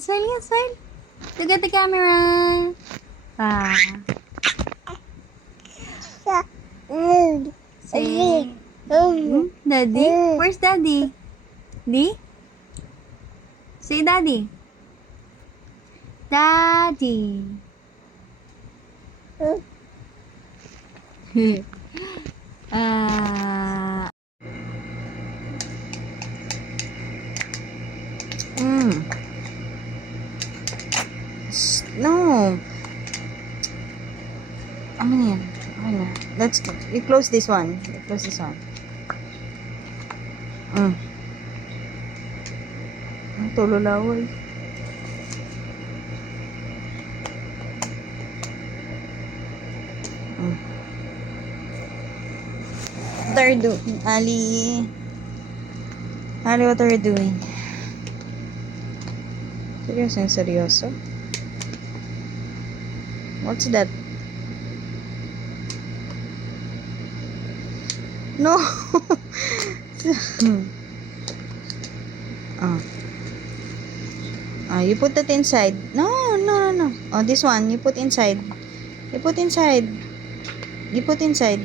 Smile nga, smile. Look at the camera. Ah. Say, Daddy? Where's Daddy? Di? Say Daddy. Daddy. Ah. No. Ano yan? Okay na. Let's go. You close this one. You close this one. Ang tululaway. What are you doing, Ali? Ali, what are you doing? Seryoso yung seryoso? What's that? No! You put that inside. No. Oh, this one, you put inside. You put inside. You put inside.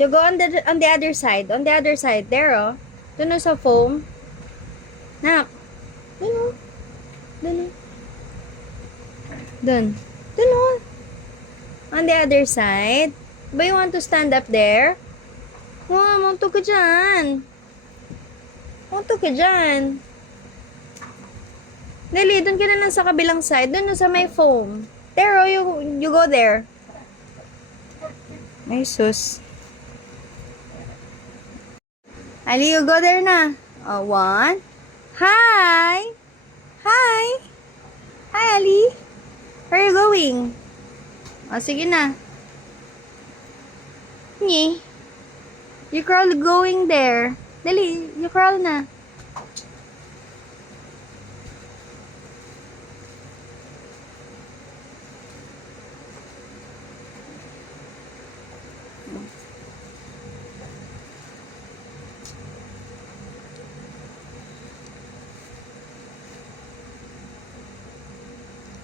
You go on the other side. On the other side. There, oh. Doon sa foam. Nak. Doon, oh. Doon, oh. Doon. Doon, oh. On the other side. Ba you want to stand up there? Oh, munto ka dyan. Munto ka dyan. Dali, doon ka na lang sa kabilang side. Doon sa may foam. There, oh. You go there. Ay, sus. Ali, you go there na. Oh, one. Hi! Hi! Hi, Ali. Where are you going? Oh, sige na. Nye. You crawl going there. Dali, you crawl na.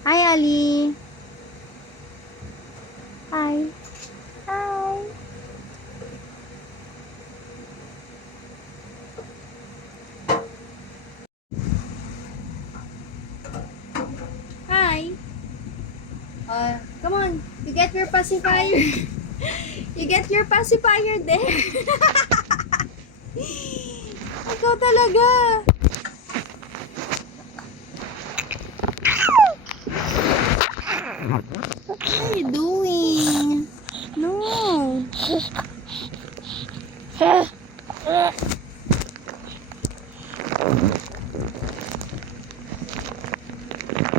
Hi, Ali. Hi. Hi. Hi. Come on. You get your pacifier. You get your pacifier there. Ikaw talaga. What are you doing? No.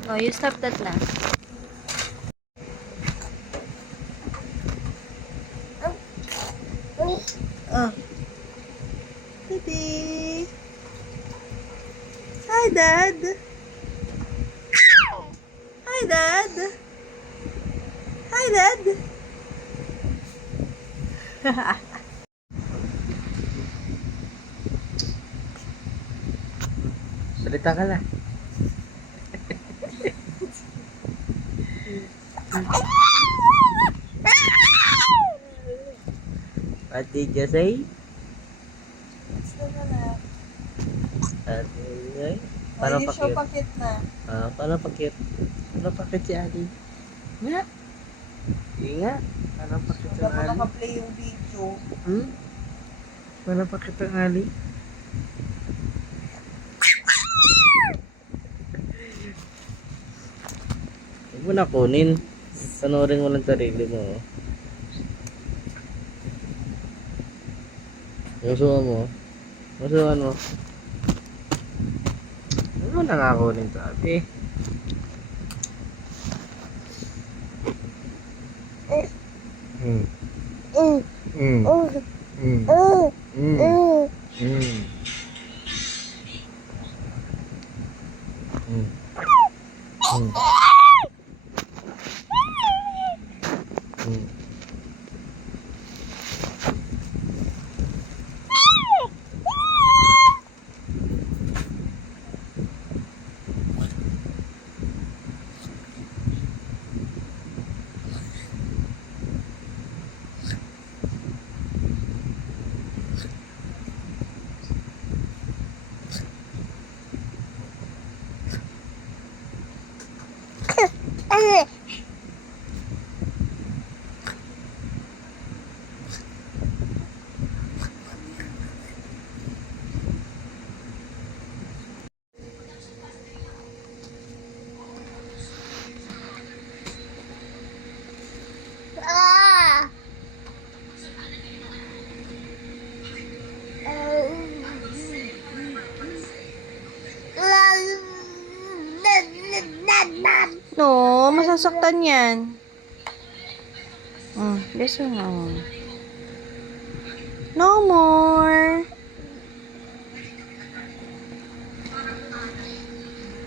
Oh, you stop that na. Oh. Baby. Hi, Dad. Hi, Dad. Hi, Dad. Salita ka na. What did you say? Parang pakit. Pakit na. Parang pakit. Parang pakit si Ali. Nga. Nga. Parang pakit ang Ali. Naka-play yung video. Parang pakit ang Ali. Huwag mo na kunin. Panoorin mo lang sarili mo. Gusto mo? Gusto mo? Ano nangako rin sabi? Mm. Mm. Mm. Mm. Mm. Mm. Mm. Mm. No, masasaktan yan. This one, oh. No more.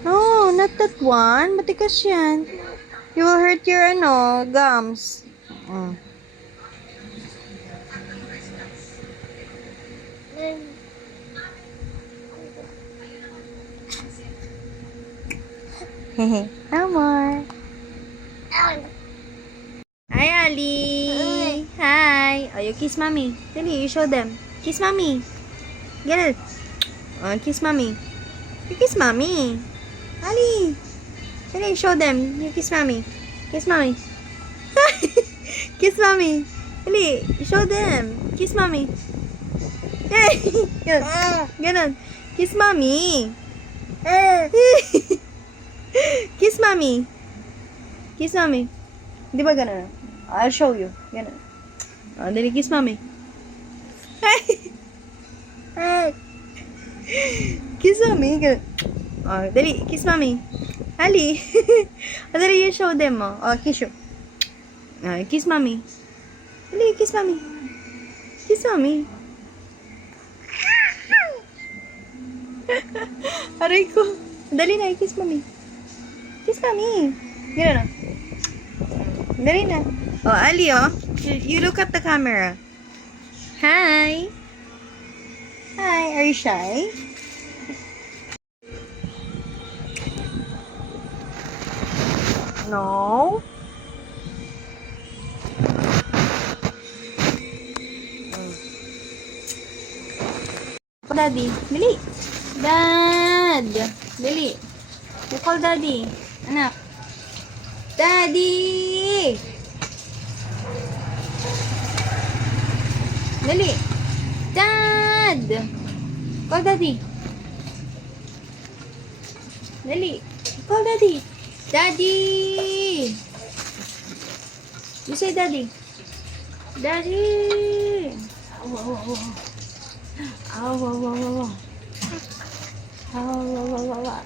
No, not that one. Matikas yan. You will hurt your, gums. Mm. Hehe. No more. Hi, Ali. Hi. Oh, you kiss mommy. Dali, you show them. Kiss mommy. Get it. Oh, kiss mommy. You kiss mommy. Ali. Dali, show them. You kiss mommy. Kiss mommy. Kiss mommy. Dali, show them. Kiss mommy. Yay! Ganon. Ganon. Kiss mommy. Kiss mommy. Kiss mommy. Di ba ganon? I'll show you. Ganon. Oh, dali, kiss mommy. Kiss mommy. Ganon. Oh, dali, kiss mommy. Ali. Oh, dali, you show them, oh. Oh, kiss you. Oh, kiss mommy. Dali, kiss mommy. Kiss mommy. Aray ko. Dali na, kiss mommy. Kiss mommy. Gano'n na. Dali na. Oh, Ali, oh. You look at the camera. Hi. Hi. Are you shy? No. Daddy. Dali. Dad. Dali. You call daddy. Anak. Daddy. Dali. Dad. Call daddy. Dali. Call daddy. Daddy. You say daddy. Daddy. Oh, oh, oh, oh. Ow, wow, wow, wow, wow. Ow, wow, wow, wow, wow.